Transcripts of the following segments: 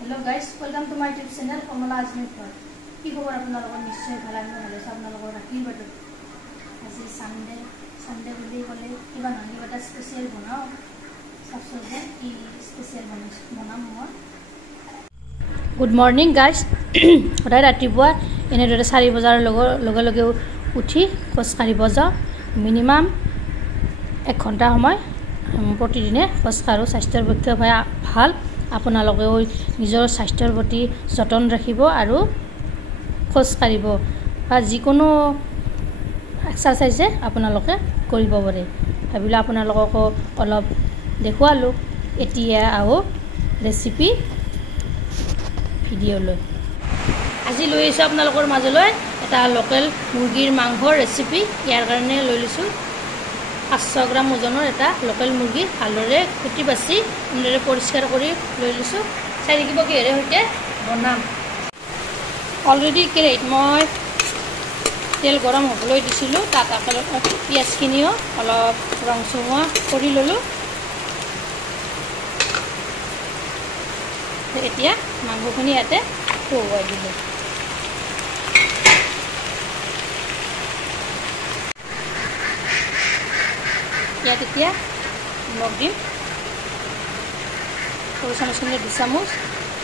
Hello guys, welcome to my YouTube channel Kamala Azmi Far. কি খবৰ আপোনালোকৰ নিশ্চয় ভাল আমি ভালে আছো আপোনালোকৰ ৰাখিৰ বাদ আজি সানডে বুলি ক'লে কিবা নহয় এটা স্পেশাল বনাও সবসে কি স্পেশাল বনাম মই গুড মৰ্নিং গাইজ সদায় ৰাতিপুৱা এনেদৰে 4 বজাৰ লগে উঠি খোজ কাঢ়িব যাওঁ মিনিমাম 1 ঘণ্টা সময় প্ৰতিদিনে খোজ কাঢ়ো স্বাস্থ্যৰ পক্ষে ভাল আপোনালোকেও নিজৰ স্বাস্থ্যৰ প্ৰতি যতন ৰাখিব আৰু খোজ কাঢ়িব বা যিকোনো এক্সাৰসাইজে আপোনালোকে কৰিব পাৰে ভাবিলে আপোনালোকক অলপ দেখুৱালো এতিয়া আও ৰেচিপি ভিডিঅ' লৈ আজি লৈ আহিছো আপোনালোকৰ মাজলৈ এটা লোকেল মুৰ্গীৰ মাংসৰ ৰেচিপি ইয়াৰ কাৰণে লৈ লৈছো 500 গ্ৰাম ওজনৰ এটা লোকেল মুৰ্গী ভালদৰে কুটি বাছি এনেদৰে পৰিষ্কাৰ কৰি লৈ লৈছো চাই দেখিব কিহেৰে সৈতে বনাম অলৰেডি কেৰাহীত মই তেল গৰম হ'বলৈ দিছিলোঁ তাত পিঁয়াজখিনিও অলপ ৰং চঙুৱা কৰি ল'লোঁ এতিয়া মাংসখিনি ইয়াতে বহুৱাই দিলোঁ ইয়াত এতিয়া নিমখ দিম সৰু চামুচখিনি 2 চামুচ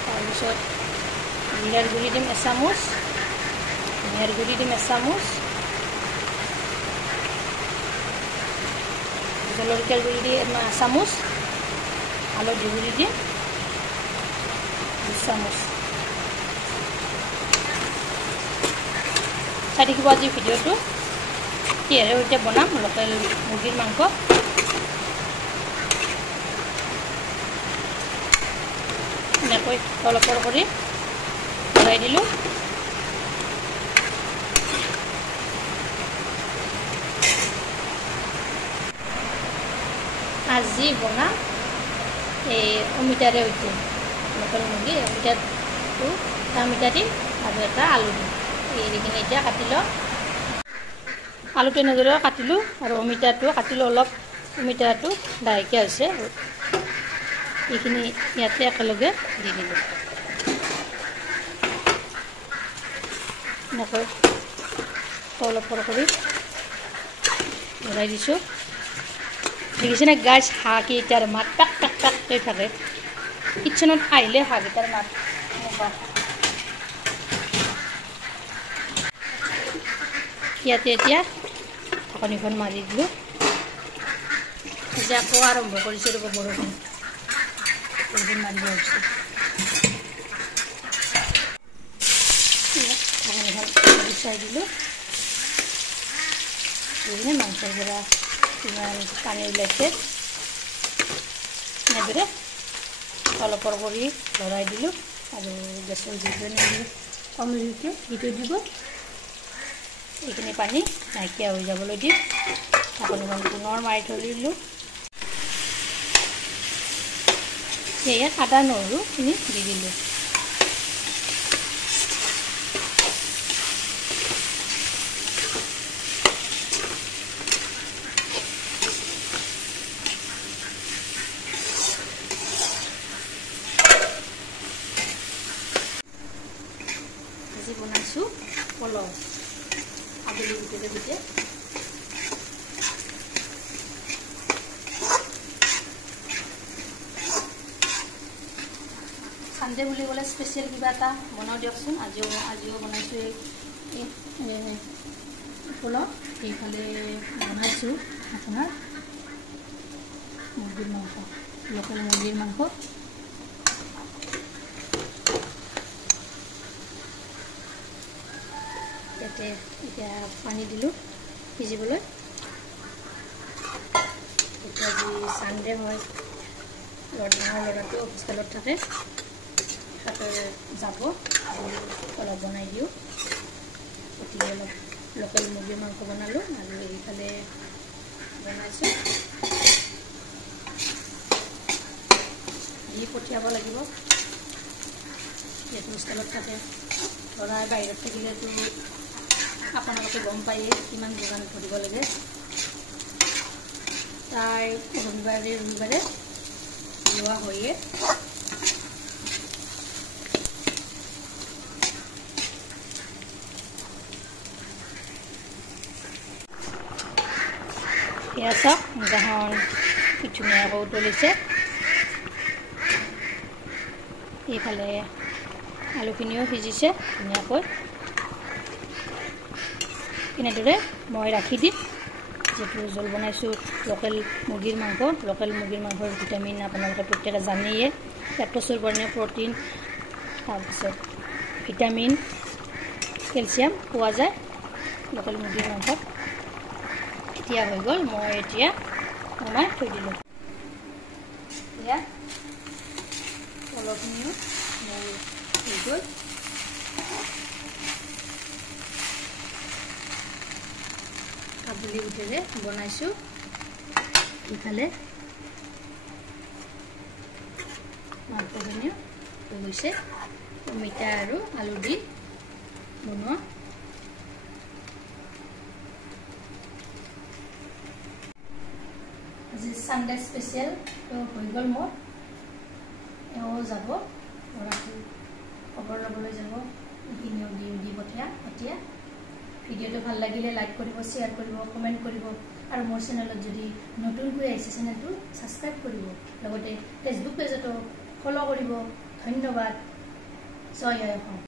তাৰপিছত জিৰাৰ গুড়ি দিম 1 চামুচ ধনিয়াৰ গুড়ি দিম 1 চামুচ জলকীয়াৰ গুড়ি দি 1 চামুচ হালধি গুড়ি দিম 2 চামুচ চাই দেখিব আজি ভিডিঅ'টো কিহেৰে সৈতে বনাম লোকেল মুৰ্গীৰ মাংস এনেকৈ অলপৰ কৰি লৰাই দিলোঁ আজি বনাম এই অমিতাৰে সৈতে লোকেল মুৰ্গী অমিতাটো অমিতা দিম আৰু এটা আলু দিম এইখিনি এতিয়া কাটি লওঁ আলুটো এনেদৰে কাটিলোঁ আৰু অমিতাটো কাটিলোঁ অলপ অমিতাটো ডাইকিয়া হৈছে এইখিনি ইয়াতে একেলগে দি দিলোঁ এনেকৈ অলপৰ কৰি লৰাই দিছোঁ দেখিছেনে গাইজ হাঁহকেইটাৰ মাত টাক টাক টাককৈ থাকে কিটচেনত আহিলে হাঁহকেইটাৰ মাত ইয়াতে এতিয়া ঢাকনিখন মাৰি দিলোঁ এতিয়া আকৌ আৰম্ভ কৰিছোঁ ৰ'ব বৰষুণ মাৰিব হৈছে ঢাকনিখন গুচাই দিলোঁ মাংসৰ পৰা কিমান পানী ওলাইছে এনেদৰে অলপৰ কৰি লৰাই দিলোঁ আৰু গেছৰ জুইটো কম জুইতে দি দিব এইখিনি পানী নাইকিয়া হৈ যাবলৈ দিম ঢাকনিখন পুনৰ মাৰি থৈ দিলোঁ ইয়াত আদা নহৰুখিনি দি দিলোঁ আজি বনাইছোঁ পলও আবেলি ভিতৰে সানডে বুলি ক'লে স্পেচিয়েল কিবা এটা বনাওঁ দিয়কচোন আজিও বনাইছোঁ এই পলও এইফালে বনাইছোঁ আপোনাৰ মুৰ্গীৰ মাংস লোকেল মুৰ্গীৰ মাংস ইয়াতে এতিয়া পানী দিলোঁ সিজিবলৈ এতিয়া আজি সানডে হয় ডাঙৰ ল'ৰাটো হোষ্টেলত থাকে তাতে যাব অলপ বনাই দিওঁ গতিকে অলপ লোকেল মুৰ্গীৰ মাংস বনালোঁ আৰু এইফালে বনাইছোঁ দি পঠিয়াব লাগিব যিহেতু হোষ্টেলত থাকে ল'ৰা বাহিৰত থাকিলেতো আপোনালোকে গম পায়ে কিমান যোগান ধৰিব লাগে তাই ৰবিবাৰে লোৱা হয়ে এয়া চাওক গাহন কি ধুনীয়াকৈ উতলিছে এইফালে আলুখিনিও সিজিছে ধুনীয়াকৈ এনেদৰে মই ৰাখি দিম যেটো জল বনাইছো লোকেল মুৰ্গীৰ মাংসৰ ভিটামিন আপোনালোকে প্ৰত্যেকতে জানেয়ে ইয়াত প্ৰচুৰ পৰিমাণে প্ৰটিন তাৰপিছত ভিটামিন ক্যালসিয়াম পোৱা যায় লোকেল মুৰ্গীৰ মাংসত এতিয়া হৈ গ'ল মই এতিয়া নমাই থৈ দিলো এতিয়া অলপনিও মই হৈ গ'ল কাবুলি বুটেৰে বনাইছো ইফালে মাংসখিনিও হৈ গৈছে টমেটো আৰু আলু দি বনোৱা আজি সানডে স্পেশাল তো হৈ গ'ল মোৰ এও যাব ৰাতি খবৰ ল'বলৈ যাব এইখিনিও দি পঠিয়া এতিয়া ভিডিওটো ভাল লাগিলে লাইক কৰিব শেয়াৰ কৰিব কমেন্ট কৰিব আৰু মোৰ চেনেলত যদি নতুনকৈ আহিছে চেনেলটো সাবস্ক্ৰাইব কৰিব লগতে ফেসবুক পেজতো ফলো কৰিব ধন্যবাদ জয় অসম।